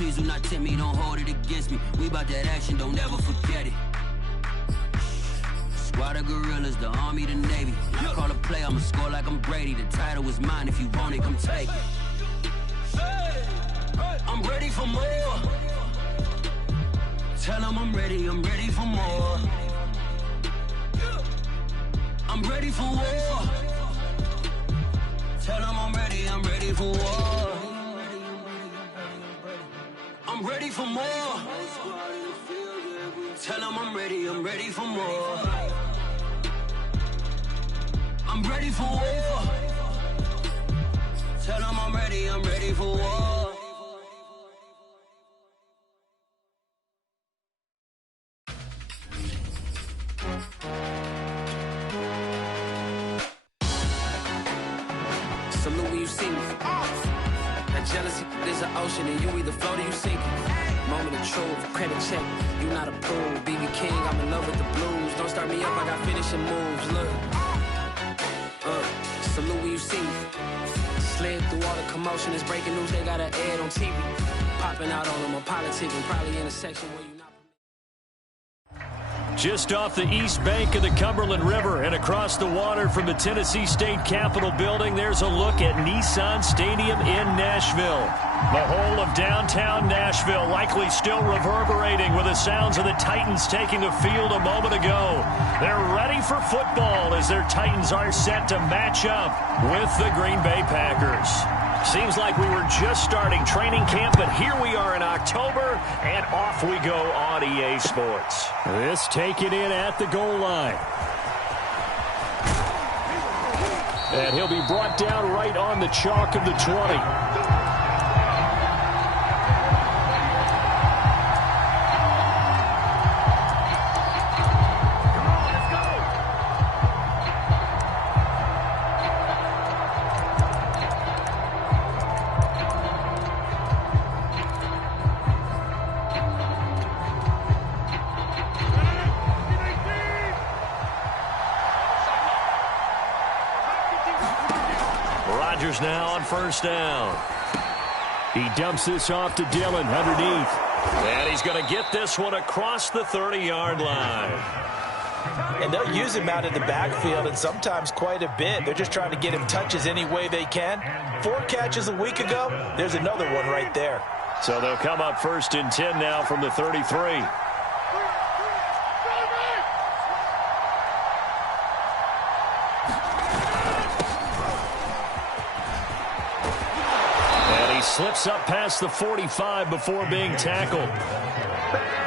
please do not tempt me, don't hold it against me. We about that action, don't ever forget it. Squad of gorillas, the army, the navy. I call a play, I'ma score like I'm Brady. The title is mine, if you want it, come take it. I'm ready for more. Tell them I'm ready for more. I'm ready for war. Tell them I'm ready for war. I'm ready for more. Tell them I'm ready for more. I'm ready for war. Tell them I'm ready for war. Salute when you see me. That jealousy is an ocean and you either float or you sink. Moment of truth, credit check, you not approved. BB King, I'm in love with the blues. Don't start me up, I got finishing moves, look. Salute when you see me. Slid through all the commotion, it's breaking news, they got an ad on TV. Popping out on them, I'm politicking, probably in a section where you not. Just off the east bank of the Cumberland River and across the water from the Tennessee State Capitol building, there's a look at Nissan Stadium in Nashville. The whole of downtown Nashville likely still reverberating with the sounds of the Titans taking the field a moment ago. They're ready for football as their Titans are set to match up with the Green Bay Packers. Seems like we were just starting training camp, but here we are in October, and off we go on EA Sports. This taken in at the goal line. And he'll be brought down right on the chalk of the 20. Now on first down. He dumps this off to Dillon underneath. And he's going to get this one across the 30-yard line. And they'll use him out in the backfield, and sometimes quite a bit. They're just trying to get him touches any way they can. 4 catches a week ago. There's another one right there. So they'll come up first and 10 now from the 33. Slips up past the 45 before being tackled.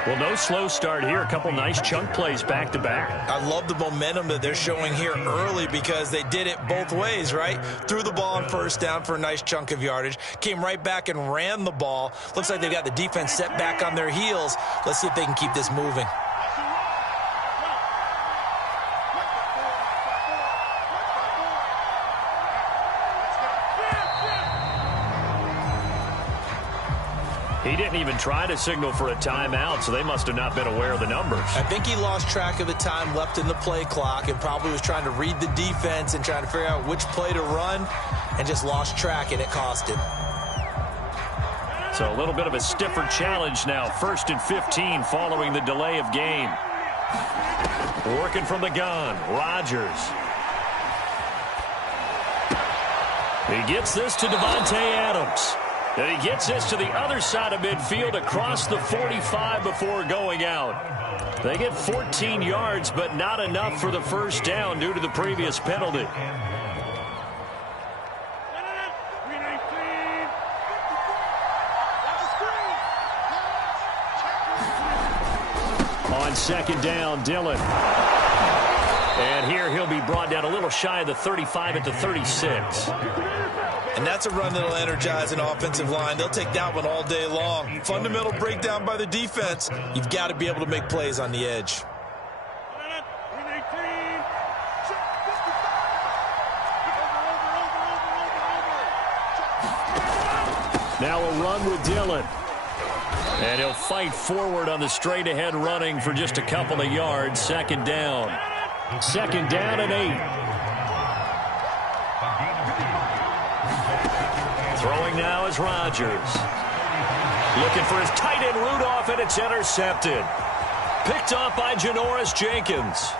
Well, no slow start here. A couple nice chunk plays back-to-back. I love the momentum that they're showing here early because they did it both ways, right? Threw the ball on first down for a nice chunk of yardage. Came right back and ran the ball. Looks like they got the defense set back on their heels. Let's see if they can keep this moving. He didn't even try to signal for a timeout, so they must have not been aware of the numbers. I think he lost track of the time left in the play clock and probably was trying to read the defense and trying to figure out which play to run and just lost track, and it cost him. So a little bit of a stiffer challenge now. 1st and 15 following the delay of game. Working from the gun, Rodgers. He gets this to Devontae Adams. And he gets this to the other side of midfield across the 45 before going out. They get 14 yards, but not enough for the first down due to the previous penalty. On second down, Dillon. And here he'll be brought down a little shy of the 35 at the 36. And that's a run that'll energize an offensive line. They'll take that one all day long. Fundamental breakdown by the defense. You've got to be able to make plays on the edge. Now a run with Dillon. And he'll fight forward on the straight-ahead running for just a couple of yards. Second down. Second down and 8. Throwing now is Rodgers. Looking for his tight end Rudolph, and it's intercepted. Picked off by Janoris Jenkins.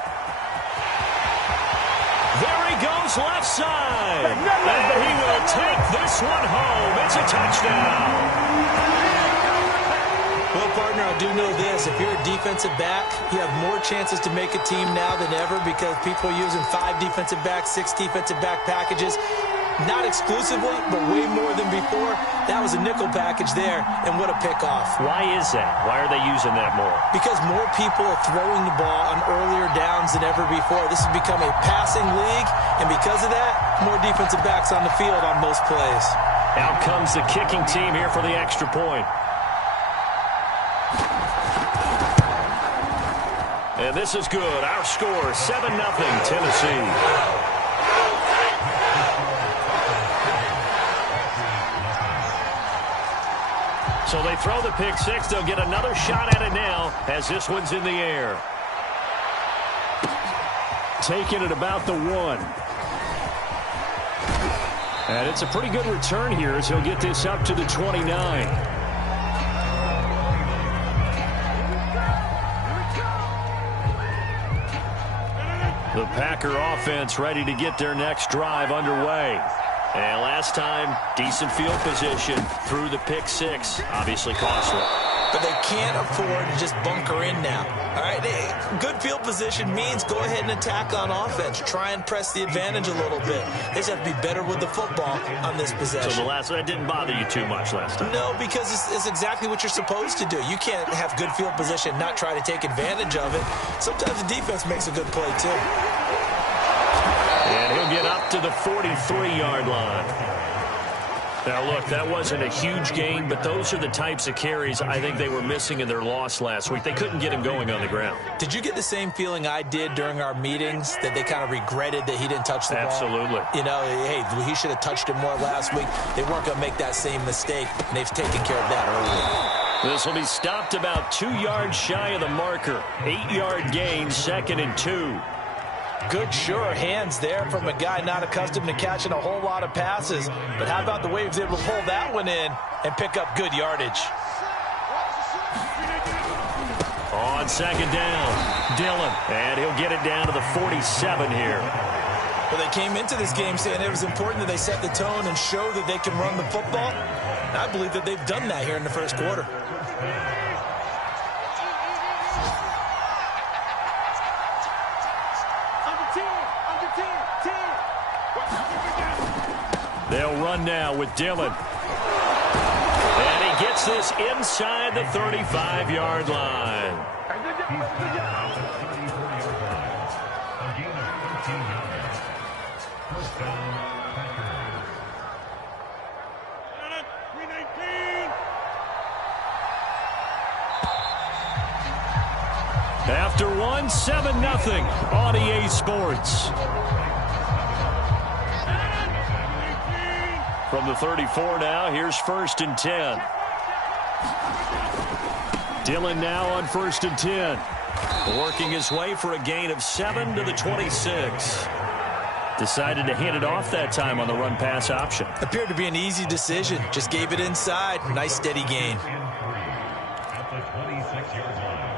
There he goes left side. And he will take this one home. It's a touchdown. Well, partner, I do know this. If you're a defensive back, you have more chances to make a team now than ever because people are using 5 defensive backs, 6 defensive back packages. Not exclusively, but way more than before. That was a nickel package there, and what a pickoff. Why is that? Why are they using that more? Because more people are throwing the ball on earlier downs than ever before. This has become a passing league, and because of that, more defensive backs on the field on most plays. Out comes the kicking team here for the extra point. And this is good. Our score, 7-0 Tennessee. So they throw the pick six. They'll get another shot at it now as this one's in the air. Taking it about the 1. And it's a pretty good return here as he'll get this up to the 29. The Packer offense ready to get their next drive underway. And last time, decent field position through the pick six. Obviously costly. But they can't afford to just bunker in now. All right, good field position means go ahead and attack on offense. Try and press the advantage a little bit. They just have to be better with the football on this possession. So that didn't bother you too much last time? No, because it's exactly what you're supposed to do. You can't have good field position and not try to take advantage of it. Sometimes the defense makes a good play, too. And he'll get up to the 43-yard line. Now, look, that wasn't a huge gain, but those are the types of carries I think they were missing in their loss last week. They couldn't get him going on the ground. Did you get the same feeling I did during our meetings, that they kind of regretted that he didn't touch the ball? Absolutely. You know, hey, he should have touched it more last week. They weren't going to make that same mistake, and they've taken care of that early. This will be stopped about 2 yards shy of the marker. 8-yard gain, 2nd and 2. Good, sure hands there from a guy not accustomed to catching a whole lot of passes. But how about the way he was able to pull that one in and pick up good yardage? On 2nd down, Dillon. And he'll get it down to the 47 here. Well, they came into this game saying it was important that they set the tone and show that they can run the football. And I believe that they've done that here in the first quarter. They'll run now with Dillon. And he gets this inside the 35-yard line. After one, 7-0 on EA Sports. From the 34 now, here's 1st and 10. Dillon now on 1st and 10. Working his way for a gain of 7 to the 26. Decided to hand it off that time on the run-pass option. Appeared to be an easy decision. Just gave it inside. Nice steady gain. At the 26-yard line.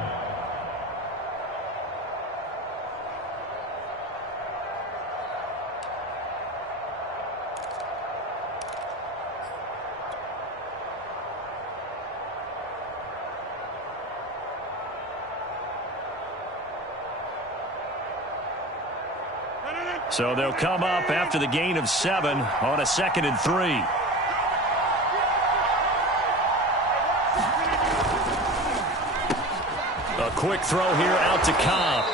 So they'll come up after the gain of 7 on a 2nd and 3. A quick throw here out to Cobb.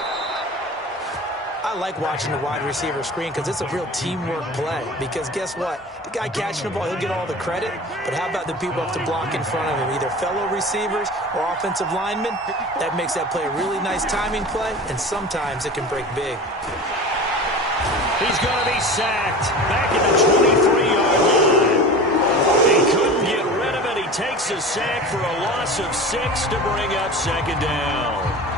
I like watching the wide receiver screen because it's a real teamwork play. Because guess what? The guy catching the ball, he'll get all the credit. But how about the people have to block in front of him, either fellow receivers or offensive linemen? That makes that play a really nice timing play, and sometimes it can break big. He's going to be sacked back at the 23-yard line. He couldn't get rid of it. He takes a sack for a loss of 6 to bring up 2nd down.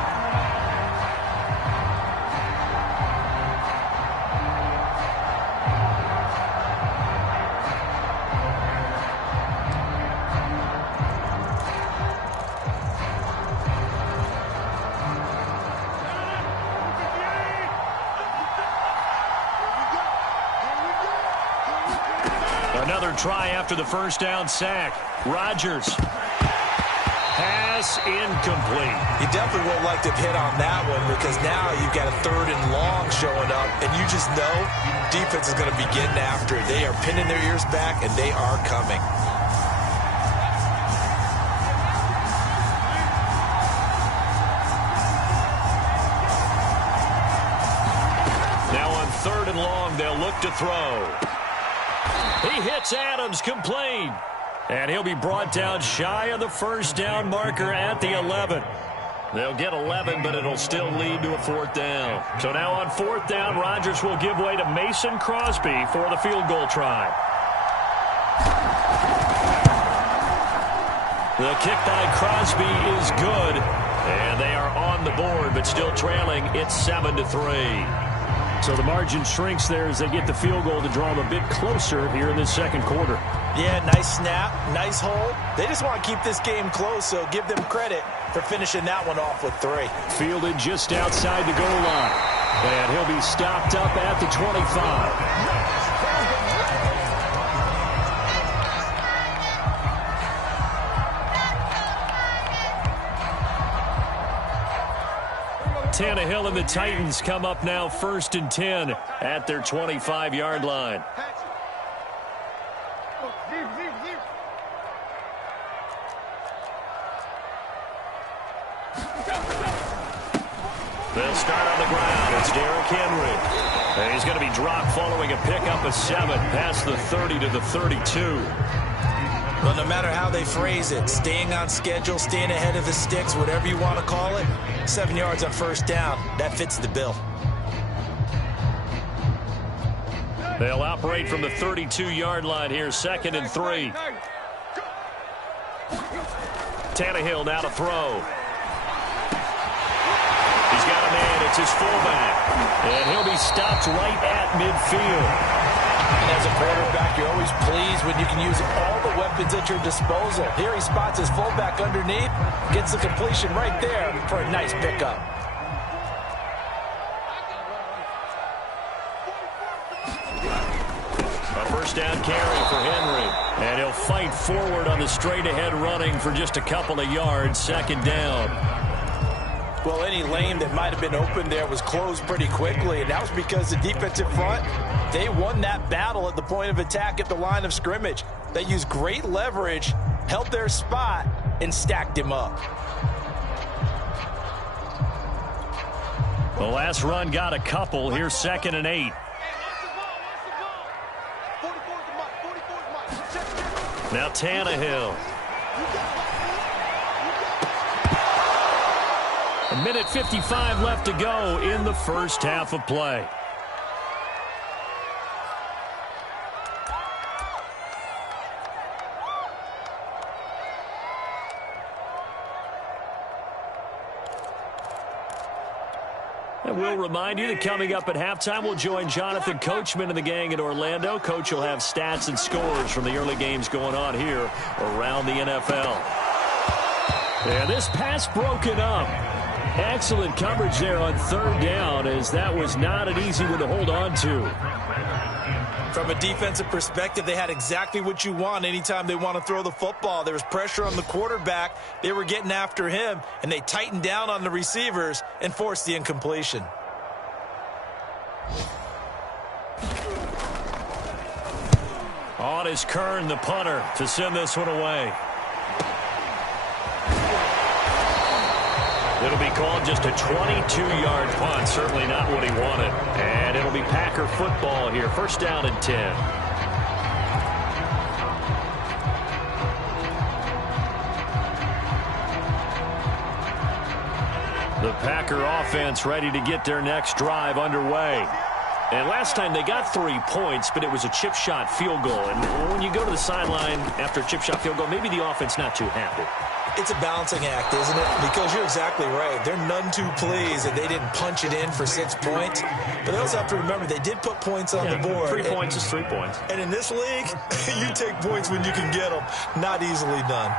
Another try after the first down sack. Rodgers. Pass incomplete. You definitely won't like to hit on that one because now you've got a 3rd and long showing up, and you just know defense is going to be getting after it. They are pinning their ears back, and they are coming. Now on 3rd and long, they'll look to throw. He hits Adams, complete. And he'll be brought down shy of the first down marker at the 11. They'll get 11, but it'll still lead to a 4th down. So now on 4th down, Rodgers will give way to Mason Crosby for the field goal try. The kick by Crosby is good. And they are on the board, but still trailing. It's 7-3. So the margin shrinks there as they get the field goal to draw them a bit closer here in this second quarter. Yeah, nice snap, nice hold. They just want to keep this game close, so give them credit for finishing that one off with 3. Fielded just outside the goal line. And he'll be stopped up at the 25. Tannehill and the Titans come up now 1st and 10 at their 25-yard line. They'll start on the ground. It's Derrick Henry. And he's going to be dropped following a pickup of 7 past the 30 to the 32. Well, no matter how they phrase it, staying on schedule, staying ahead of the sticks, whatever you want to call it, 7 yards on 1st down, that fits the bill. They'll operate from the 32-yard line here, 2nd and 3. Tannehill now to throw. He's got a man. It's his fullback. And he'll be stopped right at midfield. And as a quarterback, you're always pleased when you can use all the weapons at your disposal. Here he spots his fullback underneath, gets the completion right there for a nice pickup. A first down carry for Henry. And he'll fight forward on the straight-ahead running for just a couple of yards, 2nd down. Well, any lane that might have been open there was closed pretty quickly, and that was because the defensive front, they won that battle at the point of attack at the line of scrimmage. They used great leverage, held their spot, and stacked him up. The last run got a couple. Here's 2nd and 8. Now Tannehill. A minute 55 left to go in the first half of play. And we'll remind you that coming up at halftime, we'll join Jonathan Coachman and the gang in Orlando. Coach will have stats and scores from the early games going on here around the NFL. And this pass broken up. Excellent coverage there on 3rd down, as that was not an easy one to hold on to. From a defensive perspective, they had exactly what you want anytime they want to throw the football. There was pressure on the quarterback. They were getting after him, and they tightened down on the receivers and forced the incompletion. On is Kern, the punter, to send this one away. It'll be called just a 22-yard punt. Certainly not what he wanted. And it'll be Packer football here. 1st down and 10. The Packer offense ready to get their next drive underway. And last time they got 3 points, but it was a chip shot field goal. And when you go to the sideline after a chip shot field goal, maybe the offense not too happy. It's a balancing act, isn't it? Because you're exactly right. They're none too pleased that they didn't punch it in for 6 points. But they also have to remember they did put points on the board. 3 points is 3 points. And in this league, you take points when you can get them. Not easily done.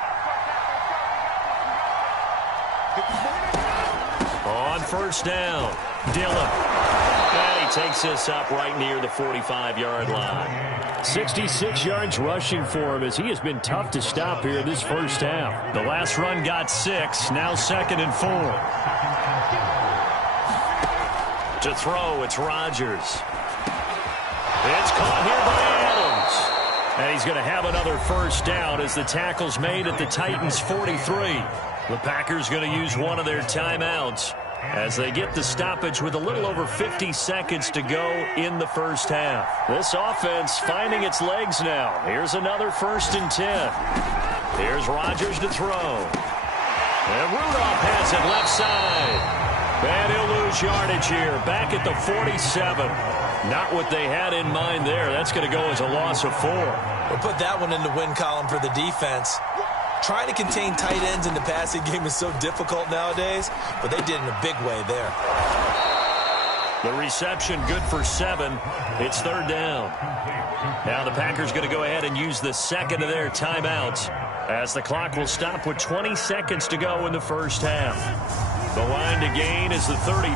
On 1st down, Dillon. And he takes this up right near the 45-yard line. 66 yards rushing for him as he has been tough to stop here this first half. The last run got 6, now 2nd and 4. To throw, it's Rodgers. It's caught here by Adams. And he's going to have another first down as the tackle's made at the Titans' 43. The Packers going to use one of their timeouts as they get the stoppage with a little over 50 seconds to go in the first half. This offense finding its legs now. Here's another 1st and 10. Here's Rodgers to throw. And Rudolph has it left side. And he'll lose yardage here, back at the 47. Not what they had in mind there. That's going to go as a loss of 4. We'll put that one in the win column for the defense. Trying to contain tight ends in the passing game is so difficult nowadays, but they did in a big way there. The reception good for 7. It's 3rd down. Now the Packers going to go ahead and use the second of their timeouts as the clock will stop with 20 seconds to go in the first half. The line to gain is the 33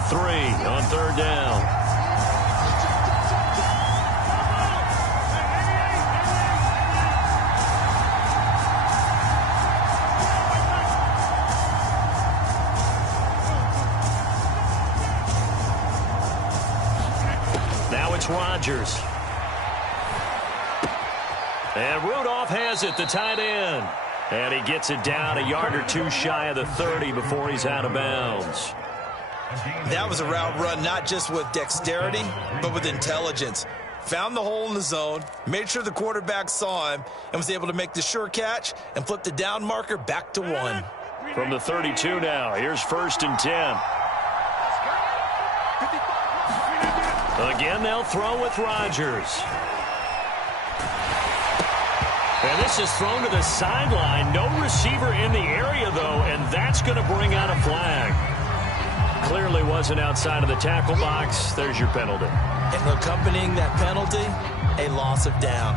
on 3rd down. Rodgers. And Rudolph has it, the tight end. And he gets it down a yard or 2 shy of the 30 before he's out of bounds. That was a route run not just with dexterity, but with intelligence. Found the hole in the zone, made sure the quarterback saw him, and was able to make the sure catch and flip the down marker back to 1. From the 32 now, here's 1st and 10. Again, they'll throw with Rodgers. And this is thrown to the sideline. No receiver in the area, though, and that's going to bring out a flag. Clearly wasn't outside of the tackle box. There's your penalty. And accompanying that penalty, a loss of down.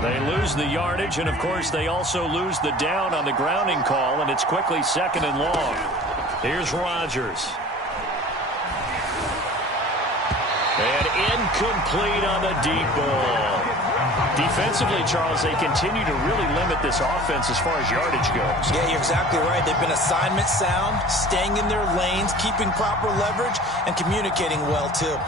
They lose the yardage, and, of course, they also lose the down on the grounding call, and it's quickly 2nd and long. Here's Rodgers. And incomplete on the deep ball. Defensively, Charles, they continue to really limit this offense as far as yardage goes. Yeah, you're exactly right. They've been assignment sound, staying in their lanes, keeping proper leverage, and communicating well, too.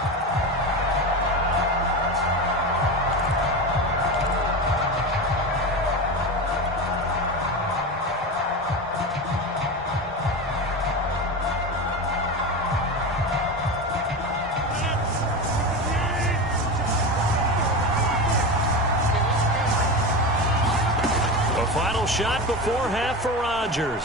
Shot before half for Rodgers.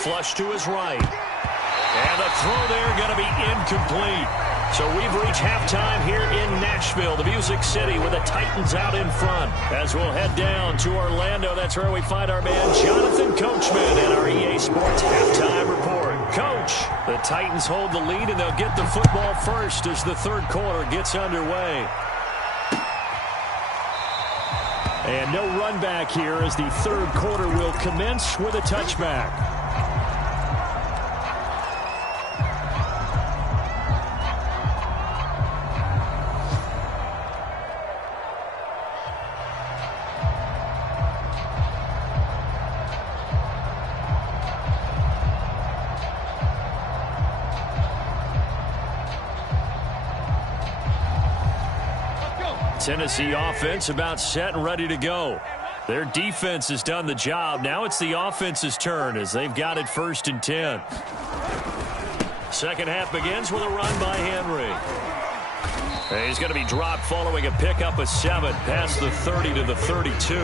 Flush to his right. And the throw there going to be incomplete. So we've reached halftime here in Nashville, the Music City, with the Titans out in front. As we'll head down to Orlando, that's where we find our man Jonathan Coachman and our EA Sports halftime report. Coach, the Titans hold the lead, and they'll get the football first as the 3rd quarter gets underway. And no run back here as the 3rd quarter will commence with a touchback. Tennessee offense about set and ready to go. Their defense has done the job. Now it's the offense's turn as they've got it 1st and 10. Second half begins with a run by Henry. And he's going to be dropped following a pickup of 7 past the 30 to the 32.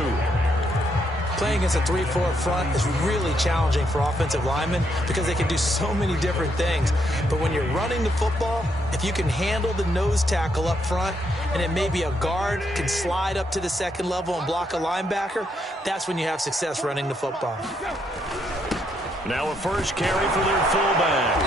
Playing against a 3-4 front is really challenging for offensive linemen because they can do so many different things. But when you're running the football, if you can handle the nose tackle up front, and it may be a guard can slide up to the 2nd level and block a linebacker, that's when you have success running the football. Now a first carry for their fullback.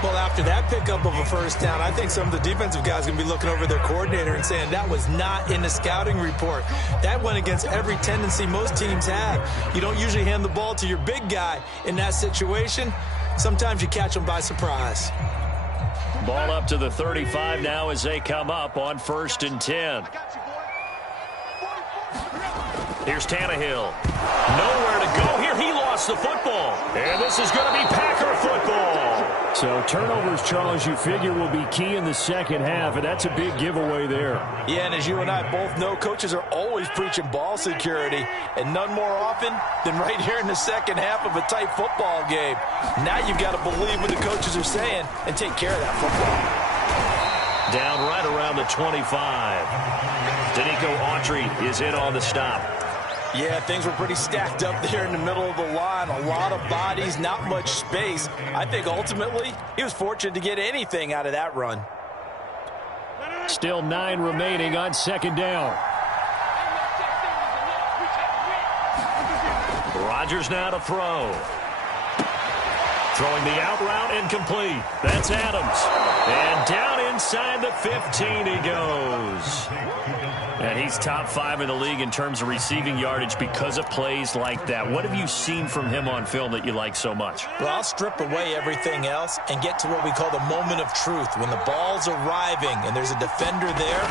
Well, after that pickup of a first down, I think some of the defensive guys are going to be looking over their coordinator and saying that was not in the scouting report. That went against every tendency most teams have. You don't usually hand the ball to your big guy in that situation. Sometimes you catch them by surprise. Ball up to the 35 now as they come up on 1st and 10. Here's Tannehill. Nowhere to go here. He lost the football. And this is going to be Packer football. So turnovers, Charles, you figure will be key in the second half, and that's a big giveaway there. Yeah, and as you and I both know, coaches are always preaching ball security, and none more often than right here in the second half of a tight football game. Now you've got to believe what the coaches are saying and take care of that football. Down right around the 25. Danico Autry is in on the stop. Yeah, things were pretty stacked up there in the middle of the line. A lot of bodies, not much space. I think ultimately he was fortunate to get anything out of that run. Still 9 remaining on 2nd down. Rodgers now to throw. Throwing the out route incomplete. That's Adams. And down inside the 15 he goes. And he's top 5 in the league in terms of receiving yardage because of plays like that. What have you seen from him on film that you like so much? Well, I'll strip away everything else and get to what we call the moment of truth. When the ball's arriving and there's a defender there,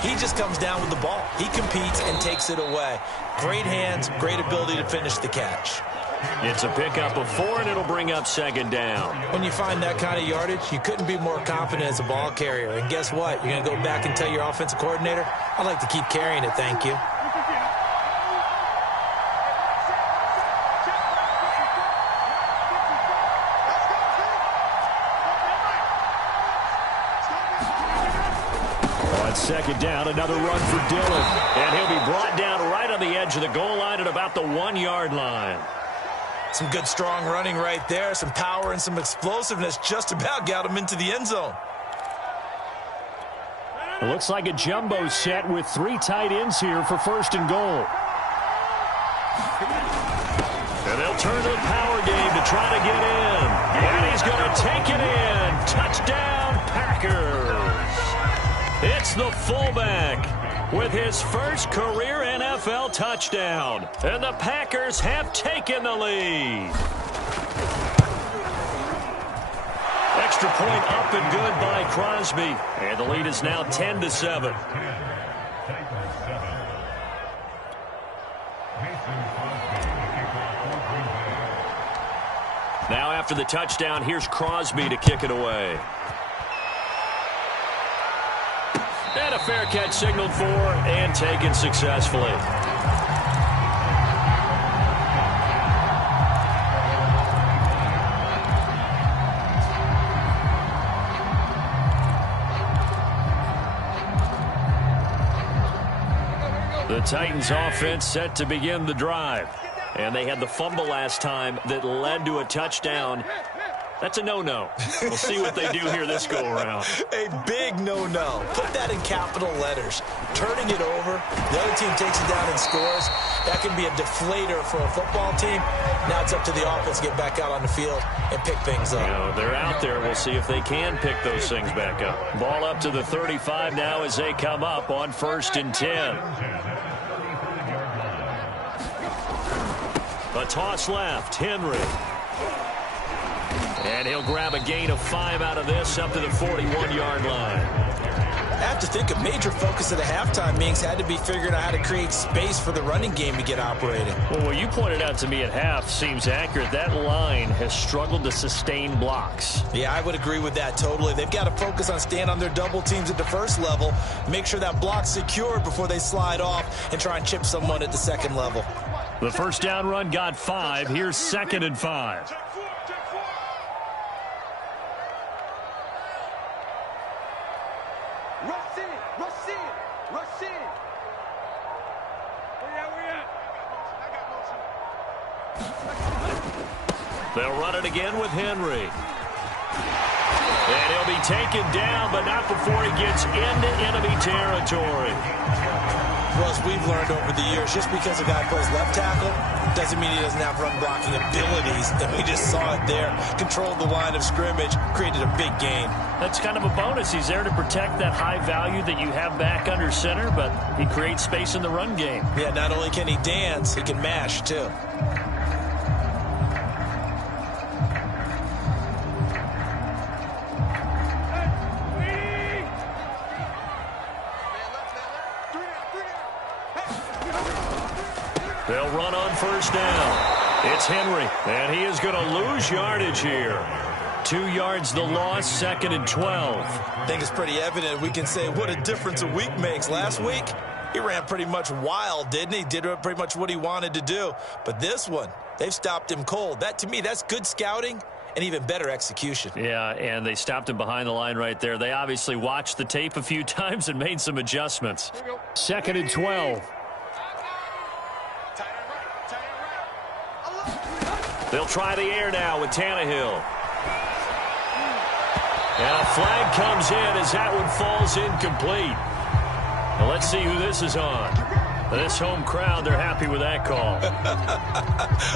he just comes down with the ball. He competes and takes it away. Great hands, great ability to finish the catch. It's a pickup of 4, and it'll bring up 2nd down. When you find that kind of yardage, you couldn't be more confident as a ball carrier. And guess what? You're going to go back and tell your offensive coordinator, I'd like to keep carrying it, thank you. On 2nd down, another run for Dillon. And he'll be brought down right on the edge of the goal line at about the 1-yard line. Some good, strong running right there. Some power and some explosiveness just about got him into the end zone. It looks like a jumbo set with 3 tight ends here for 1st and goal. And they'll turn to the power game to try to get in. And he's going to take it in. Touchdown, Packers. It's the fullback with his first career NFL touchdown. And the Packers have taken the lead. Extra point up and good by Crosby. And the lead is now 10-7. Now after the touchdown, here's Crosby to kick it away. And a fair catch signaled for and taken successfully. The Titans offense set to begin the drive. And they had the fumble last time that led to a touchdown. That's a no-no. We'll see what they do here this go-around. A big no-no. Put that in capital letters. Turning it over, the other team takes it down and scores. That can be a deflator for a football team. Now it's up to the offense to get back out on the field and pick things up. You know, they're out there. We'll see if they can pick those things back up. Ball up to the 35 now as they come up on 1st and 10. A toss left, Henry. And he'll grab a gain of 5 out of this up to the 41-yard line. I have to think a major focus of the halftime meetings had to be figuring out how to create space for the running game to get operating. Well, what you pointed out to me at half seems accurate. That line has struggled to sustain blocks. Yeah, I would agree with that totally. They've got to focus on staying on their double teams at the first level, make sure that block's secured before they slide off and try and chip someone at the second level. The first down run got 5. Here's 2nd and 5. They'll run it again with Henry. And he'll be taken down, but not before he gets into enemy territory. Well, as we've learned over the years, just because a guy plays left tackle doesn't mean he doesn't have run blocking abilities. And we just saw it there. Controlled the line of scrimmage, created a big gain. That's kind of a bonus. He's there to protect that high value that you have back under center, but he creates space in the run game. Yeah, not only can he dance, he can mash, too. They'll run on first down. It's Henry, and he is going to lose yardage here. 2 yards the loss, 2nd and 12. I think it's pretty evident. We can say what a difference a week makes. Last week, he ran pretty much wild, didn't he? Did pretty much what he wanted to do. But this one, they've stopped him cold. That, to me, that's good scouting and even better execution. Yeah, and they stopped him behind the line right there. They obviously watched the tape a few times and made some adjustments. 2nd and 12. They'll try the air now with Tannehill. And a flag comes in as that one falls incomplete. Now let's see who this is on. This home crowd, they're happy with that call.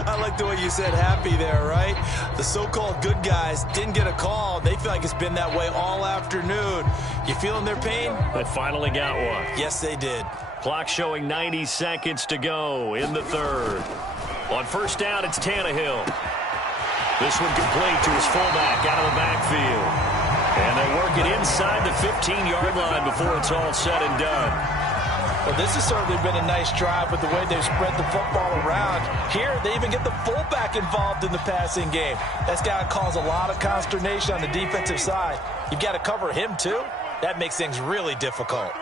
I like the way you said happy there, right? The so-called good guys didn't get a call. They feel like it's been that way all afternoon. You feeling their pain? They finally got one. Yes, they did. Clock showing 90 seconds to go in the third. On first down, it's Tannehill. This one complete to his fullback out of the backfield. And they work it inside the 15-yard line before it's all said and done. Well, this has certainly been a nice drive with the way they've spread the football around. Here, they even get the fullback involved in the passing game. That's got to cause a lot of consternation on the defensive side. You've got to cover him, too. That makes things really difficult.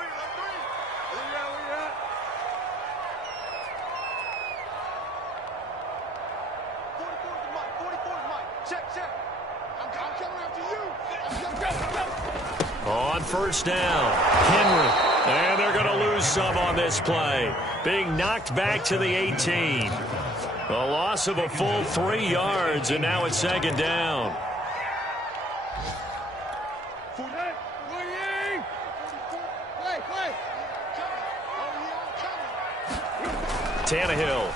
On first down, Henry. And they're going to lose some on this play. Being knocked back to the 18. A loss of a full 3 yards, and now it's 2nd down. Tannehill.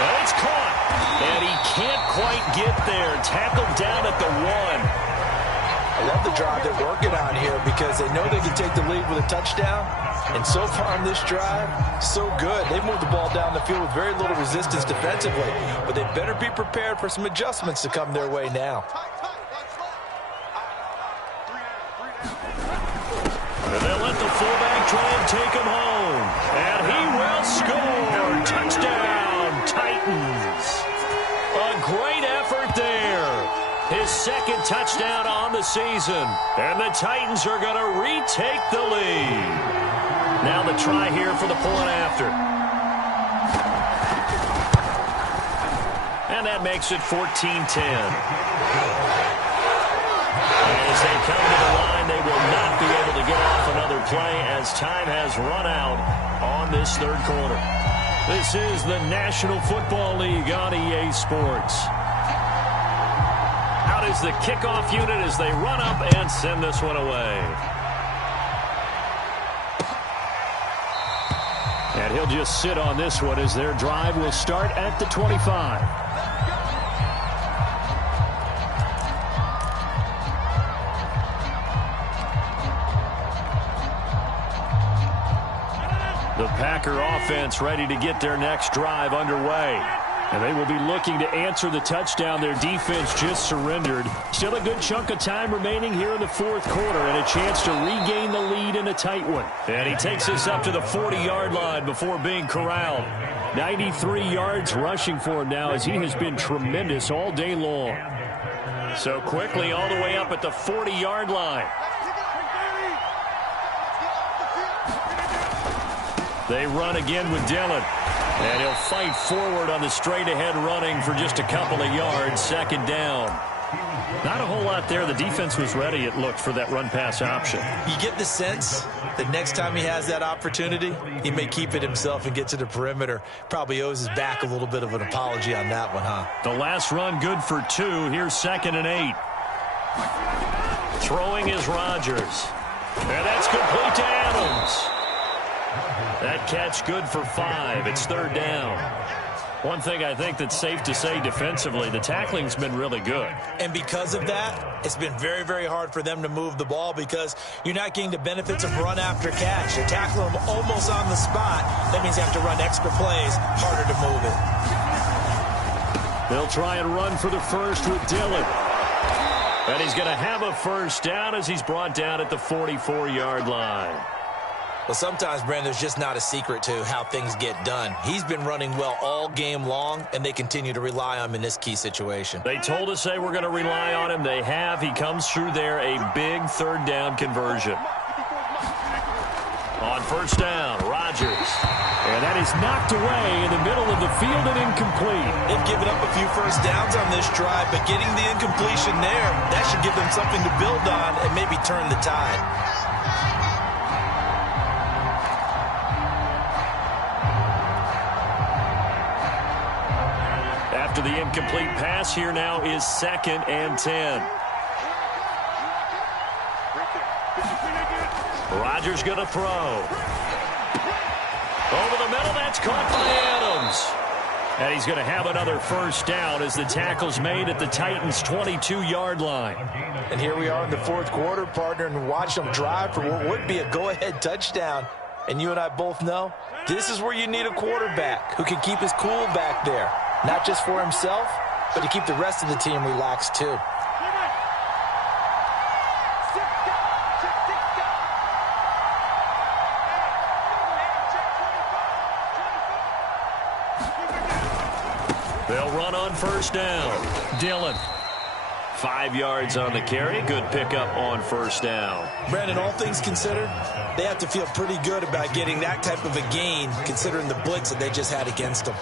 And it's caught. And he can't quite get there. Tackled down at the 1. I love the drive they're working on here because they know they can take the lead with a touchdown. And so far on this drive, so good. They've moved the ball down the field with very little resistance defensively. But they better be prepared for some adjustments to come their way now. And they'll let the fullback try and take him home. And he will score. Touchdown, Titans. A great effort there. His 2nd touchdown on the season. And the Titans are going to retake the lead. Now the try here for the point after. And that makes it 14-10. As they come to the line, they will not be able to get off another play as time has run out on this third quarter. This is the National Football League on EA Sports. Out is the kickoff unit as they run up and send this one away. And he'll just sit on this one as their drive will start at the 25. The Packer offense ready to get their next drive underway. And they will be looking to answer the touchdown their defense just surrendered. Still a good chunk of time remaining here in the fourth quarter and a chance to regain the lead in a tight one. And he takes this up to the 40-yard line before being corralled. 93 yards rushing for him now as he has been tremendous all day long. So quickly all the way up at the 40-yard line. They run again with Dillon. And he'll fight forward on the straight-ahead running for just a couple of yards. 2nd down. Not a whole lot there. The defense was ready, it looked, for that run-pass option. You get the sense that next time he has that opportunity, he may keep it himself and get to the perimeter. Probably owes his back a little bit of an apology on that one, huh? The last run good for 2. Here's 2nd and 8. Throwing is Rodgers. And that's complete to Adams. That catch good for 5. It's 3rd down. One thing I think that's safe to say defensively, the tackling's been really good. And because of that, it's been very, very hard for them to move the ball because you're not getting the benefits of run after catch. You're tackling them almost on the spot. That means you have to run extra plays, harder to move it. They'll try and run for the first with Dillon. And he's going to have a first down as he's brought down at the 44-yard line. Well, sometimes, Brandon, there's just not a secret to how things get done. He's been running well all game long, and they continue to rely on him in this key situation. They told us they were going to rely on him. They have. He comes through there, a big 3rd down conversion. On first down, Rodgers. And that is knocked away in the middle of the field and incomplete. They've given up a few first downs on this drive, but getting the incompletion there, that should give them something to build on and maybe turn the tide. After the incomplete pass, here now is 2nd and 10. Rodgers going to throw. Over the middle, that's caught by Adams. And he's going to have another first down as the tackle's made at the Titans' 22-yard line. And here we are in the 4th quarter, partner, and watch them drive for what would be a go-ahead touchdown. And you and I both know this is where you need a quarterback who can keep his cool back there. Not just for himself, but to keep the rest of the team relaxed too. They'll run on first down. Dillon. 5 yards on the carry. Good pickup on first down. Brandon, all things considered, they have to feel pretty good about getting that type of a gain, considering the blitz that they just had against them.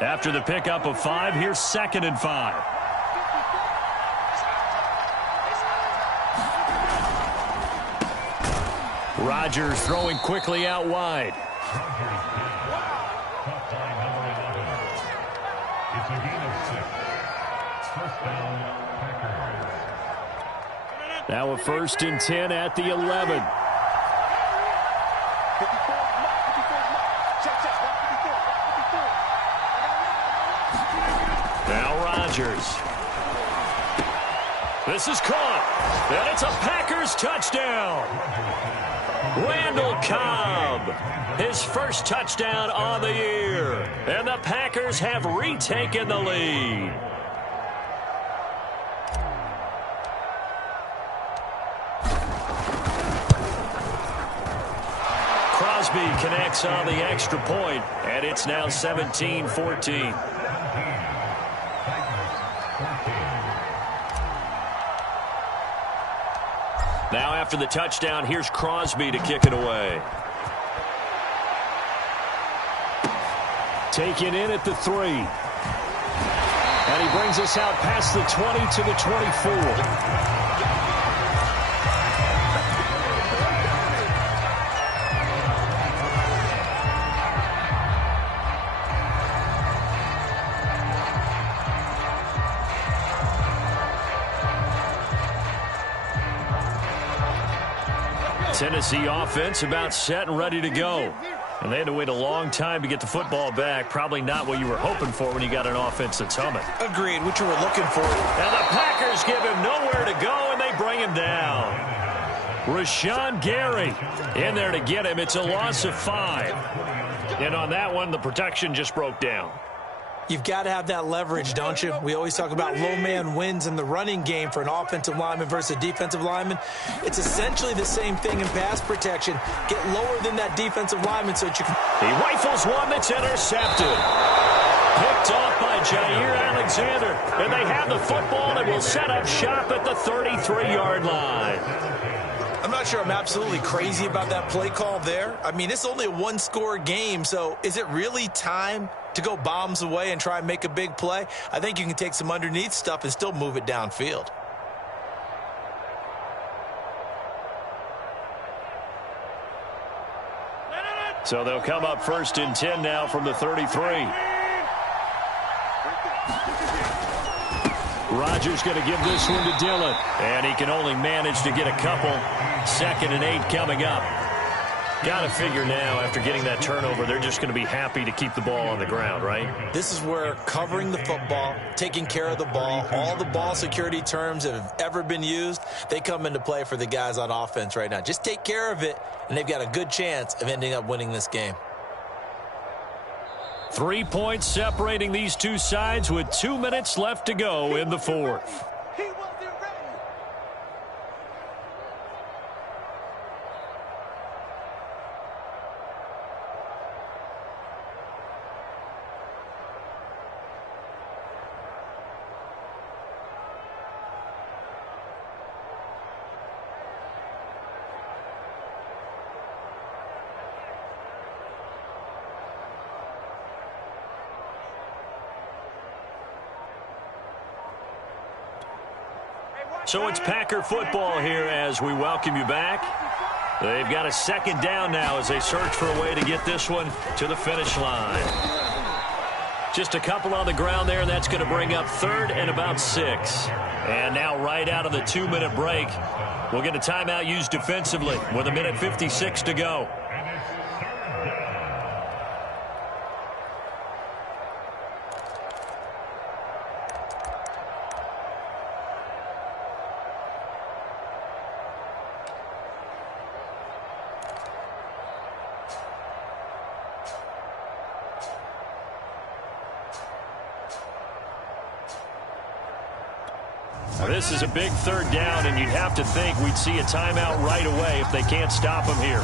After the pickup of 5, here's 2nd and 5. Rodgers throwing quickly out wide. It's a gain of 6. First down, Packers. Now a 1st and 10 at the 11. Now Rodgers. This is caught. And it's a Packers touchdown. Randall Cobb, his first touchdown on the year. And the Packers have retaken the lead. Crosby connects on the extra point, and it's now 17-14. Now after the touchdown, here's Crosby to kick it away. Taken in at the 3. And he brings us out past the 20 to the 24. Tennessee offense about set and ready to go. And they had to wait a long time to get the football back. Probably not what you were hoping for when you got an offense that's humming. Agreed, what you were looking for. And the Packers give him nowhere to go, and they bring him down. Rashawn Gary in there to get him. It's a loss of 5. And on that one, the protection just broke down. You've got to have that leverage, don't you? We always talk about low man wins in the running game for an offensive lineman versus a defensive lineman. It's essentially the same thing in pass protection. Get lower than that defensive lineman so that you can... He rifles one that's intercepted. Picked off by Jair Alexander. And they have the football and will set up shop at the 33-yard line. I'm not sure I'm absolutely crazy about that play call there. I mean, it's only a one-score game, so is it really time to go bombs away and try and make a big play? I think you can take some underneath stuff and still move it downfield. So they'll come up 1st and 10 now from the 33. Rodgers going to give this one to Dillon. And he can only manage to get a couple. 2nd and 8 coming up. Got to figure now, after getting that turnover, they're just going to be happy to keep the ball on the ground, right? This is where covering the football, taking care of the ball, all the ball security terms that have ever been used, they come into play for the guys on offense right now. Just take care of it, and they've got a good chance of ending up winning this game. 3 points separating these two sides with 2 minutes left to go in the 4th. So it's Packer football here as we welcome you back. They've got a 2nd down now as they search for a way to get this one to the finish line. Just a couple on the ground there, and that's going to bring up 3rd and about 6. And now right out of the 2-minute break, we'll get a timeout used defensively with 1:56 to go. This is a big 3rd down, and you'd have to think we'd see a timeout right away if they can't stop him here.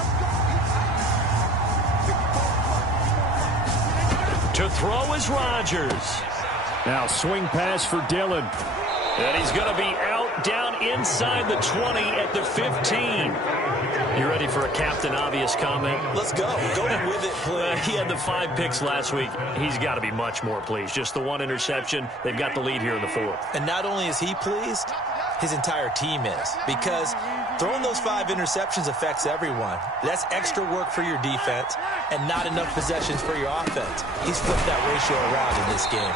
To throw is Rodgers. Now swing pass for Dillon. And he's going to be out down inside the 20 at the 15. You ready for a Captain Obvious comment? Let's go. Go with it, please. He had the 5 picks last week. He's got to be much more pleased. Just the 1 interception. They've got the lead here in the 4th. And not only is he pleased, his entire team is. Because throwing those 5 interceptions affects everyone. That's extra work for your defense and not enough possessions for your offense. He's flipped that ratio around in this game.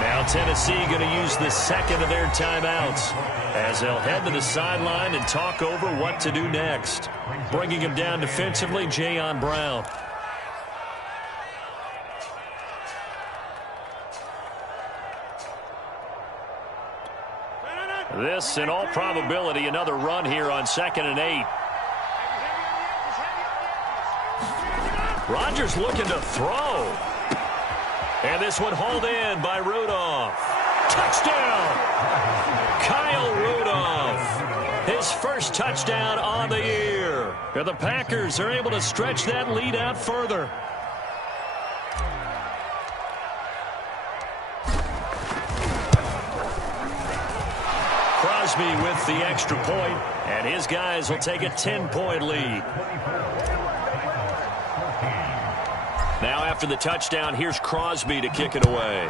Now Tennessee going to use the 2nd of their timeouts as they'll head to the sideline and talk over what to do next. Bringing him down defensively, Jayon Brown. This, in all probability, another run here on 2nd and 8. Rodgers looking to throw. And this one hauled in by Rudolph. Touchdown! Kyle Rudolph. His first touchdown on the year. And the Packers are able to stretch that lead out further. Crosby with the extra point, and his guys will take a 10-point lead. Now after the touchdown, here's Crosby to kick it away.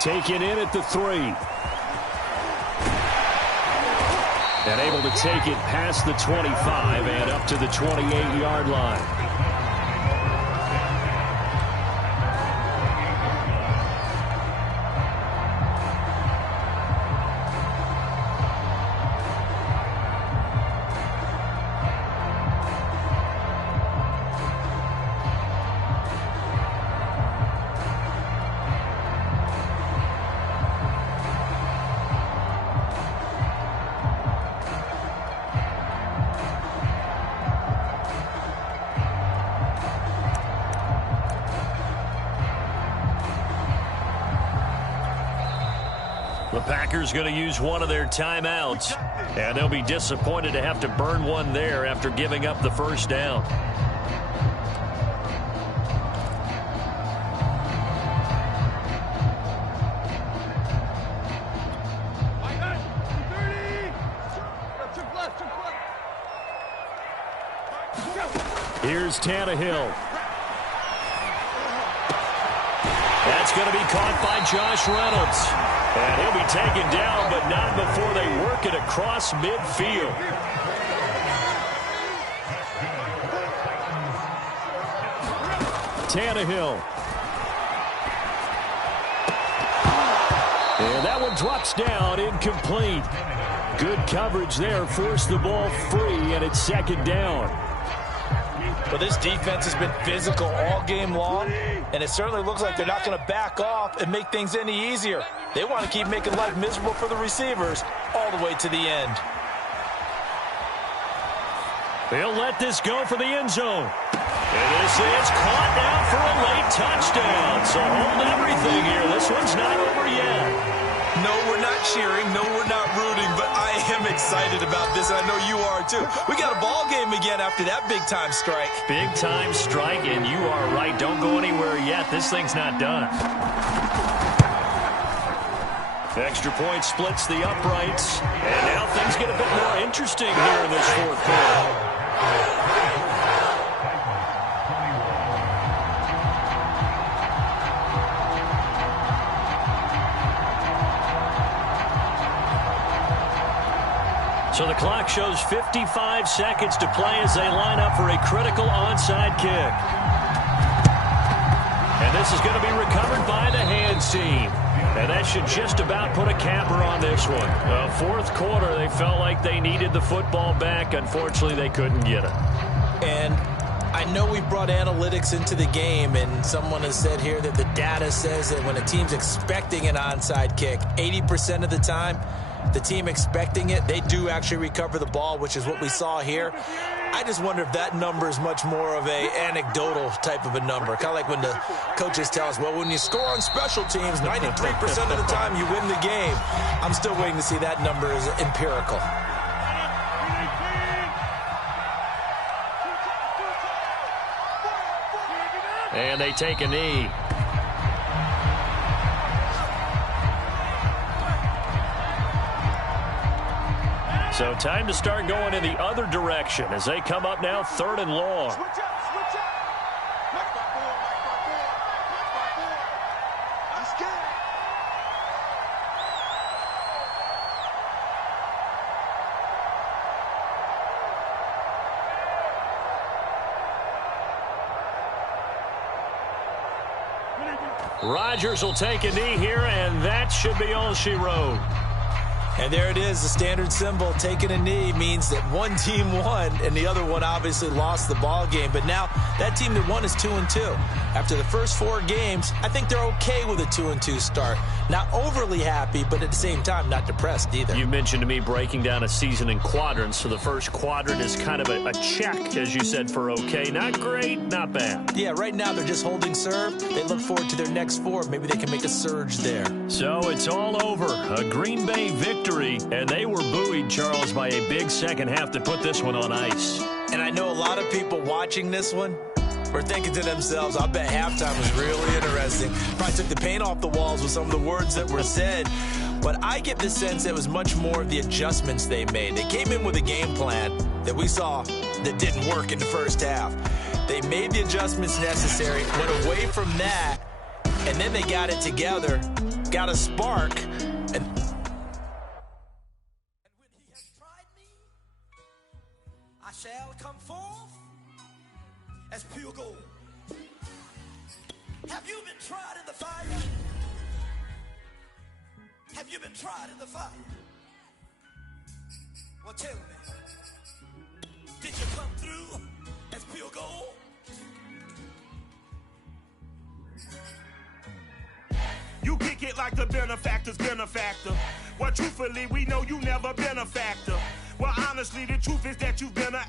Taken in at the 3. And able to take it past the 25 and up to the 28-yard line. The Packers going to use one of their timeouts, and they'll be disappointed to have to burn one there after giving up the first down. Here's Tannehill. That's going to be caught by Josh Reynolds. And he'll be taken down, but not before they work it across midfield. Tannehill. And that one drops down, incomplete. Good coverage there, forced the ball free, and it's second down. Well, this defense has been physical all game long, and it certainly looks like they're not going to back off and make things any easier. They want to keep making life miserable for the receivers all the way to the end. They'll let this go for the end zone. And this is caught now for a late touchdown. So hold everything here. This one's not over yet. No, we're not cheering. No, we're not rooting. But I am excited about this. I know you are, too. We got a ball game again after that big-time strike. Big-time strike, and you are right. Don't go anywhere yet. This thing's not done. Extra point splits the uprights. And now things get a bit more interesting here in this fourth quarter. So the clock shows 55 seconds to play as they line up for a critical onside kick. And this is going to be recovered by the hands team. And that should just about put a capper on this one. Fourth quarter, they felt like they needed the football back. Unfortunately, they couldn't get it. And I know we brought analytics into the game, and someone has said here that the data says that when a team's expecting an onside kick, 80% of the time, the team expecting it, they do actually recover the ball, which is what we saw here. I just wonder if that number is much more of a anecdotal type of a number. Kind of like when the coaches tell us, well, when you score on special teams, 93% of the time you win the game. I'm still waiting to see that number is empirical. And they take a knee. So time to start going in the other direction as they come up now 3rd and long. Rodgers will take a knee here, and that should be all she wrote. And there it is, the standard symbol. Taking a knee means that one team won, and the other one obviously lost the ball game. But now that team that won is 2-2. After the first 4 games, I think they're okay with a 2-2 start. Not overly happy, but at the same time, not depressed either. You mentioned to me breaking down a season in quadrants. So the first quadrant is kind of a check, as you said, for okay. Not great, not bad. Yeah, right now they're just holding serve. They look forward to their next 4. Maybe they can make a surge there. So it's all over. A Green Bay victory, and they were buoyed, Charles, by a big second half to put this one on ice. And I know a lot of people watching this one were thinking to themselves, I bet halftime was really interesting. Probably took the paint off the walls with some of the words that were said. But I get the sense that it was much more of the adjustments they made. They came in with a game plan that we saw that didn't work in the first half. They made the adjustments necessary, went away from that, and then they got it together, got a spark, and when he has tried me, I shall come forth as pure gold. Have you been tried in the fire? Have you been tried in the fire? Well, tell me, did you come through as pure gold? You kick it like the benefactor's benefactor. Well, truthfully, we know you never been a factor. Well, honestly, the truth is that you've been a